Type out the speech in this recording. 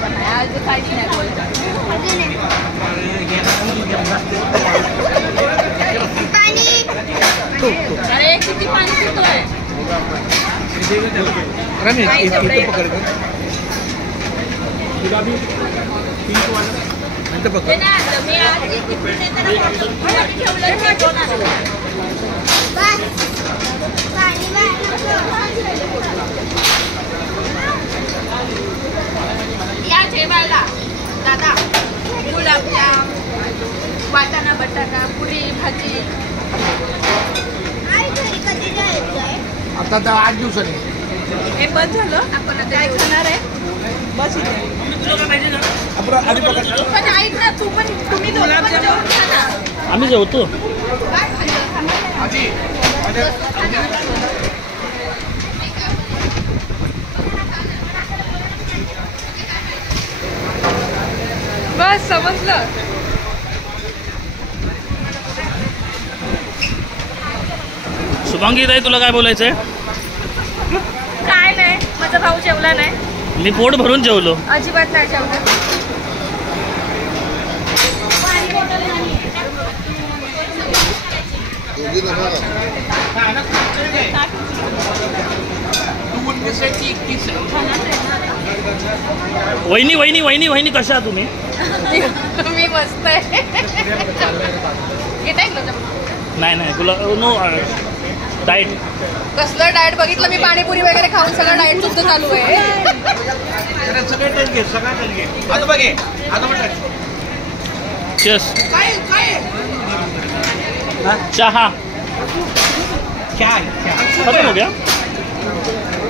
आज काहीच नाही अरे किती पाणी पितोय या जेवायला दादा गुलाबजाम वाटाणा बटाटा पुरी भाजी आता 8 दिवसांनी हे बस झालं आपण काय खाणार आहे बस पण ऐक ना तू पण तुम्ही दोघं पण जेवून खा ना आम्ही जेवतो बस समजलं शुभांगी ताई तुला काय बोलायचंय काय नाही माझा भाऊ जेवला नाही मी पोट भरून जेवलो अजिबात नाही जेवला वहिनी वहिनी वहिनी वहिनी कशा आहात तुम्ही मी मस्त आहे नाही नाही तुला नो डाएट कसलं डाएट बघितलं मी पाणीपुरी वगैरे खाऊन सगळं डाएट सुद्धा चालू आहे चेस चहा खत्म हो गया